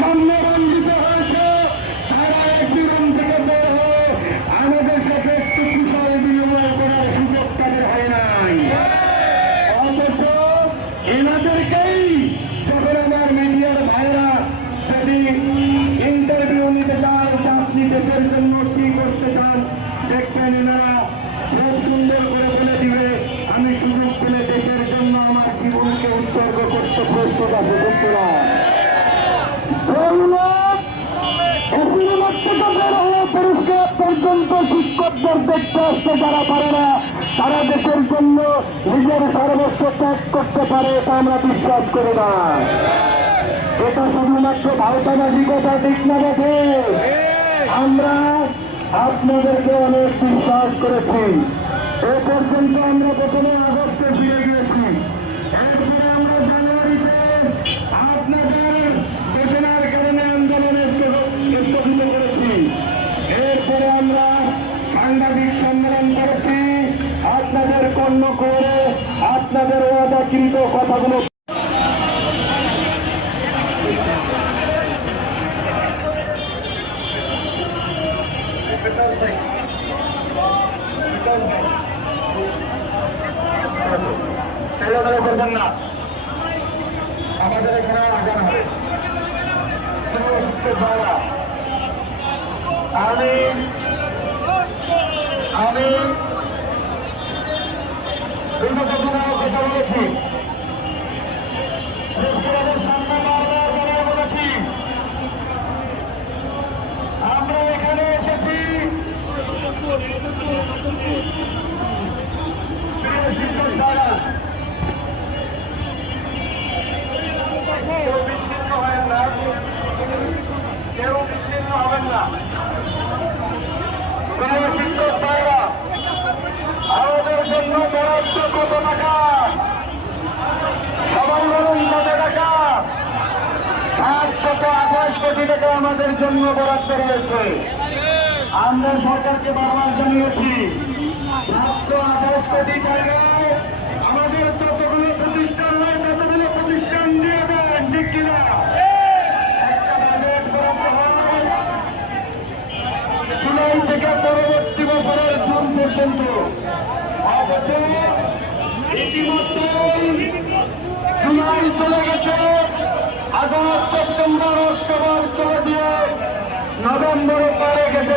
সামনে রঞ্জিত হয়েছে। তারা একটি রুম থেকে বের আমাদের সাথে একটু বিনিময় করার সুযোগ তাদের হয় নাই। অথচ এনাদেরকেই যখন আমার মিডিয়ার ভাইরা যদি ইন্টারভিউ নিতে চান দেশের জন্য কি করতে চান, দেখবেন এনারা খুব সুন্দর করে বলে দিবে, আমি সুযোগ পেলে দেশের জন্য আমার জীবনকে উৎসর্গ করতে প্রস্তুত আছে পর্যন্ত শিক্ষকদের দেখতে আসতে যারা পারে না, তারা দেশের জন্য নিজের সর্বস্ব ত্যাগ করতে পারে এটা আমরা বিশ্বাস করি না। এটা শুধুমাত্র ভারতাবাসিকতা দিক না দেখে আমরা আপনাদেরকে অনেক বিশ্বাস করেছি। এ পর্যন্ত আমরা প্রথমে আগস্টে ফিরে গিয়েছি। এরপরে আমরা জানুয়ারিতে আপনাদের ঘোষণার কারণে আন্দোলন স্থগিত করেছি এরপরে আমরা সাংবাদিক সম্মেলন করেছি। আপনাদের কর্ণ করে আপনাদের ওয়াদাকৃত কথাগুলো করবেন না আমাদের এখানে আগান হবে কেউ বিচ্ছিন্ন জন্য বরাদ্দ কত টাকা সবাই বলুন কত টাকা সাতশত আঠাশ কোটি আমাদের জন্য বরাদ্দ রয়েছে। আমরা সরকারকে বারবার জানিয়েছি, সাতশো আঠাশ কোটি টাকায় আমাদের যতগুলো প্রতিষ্ঠান হয় ততগুলো প্রতিষ্ঠান দিয়ে দেন, ঠিক কিনা জুলাই থেকে পরবর্তী বছরের জুন পর্যন্ত জুলাই চলে গেছে, আগস্ট, সেপ্টেম্বর, অক্টোবর, চলে দিয়ে নভেম্বরে পরে গেছে।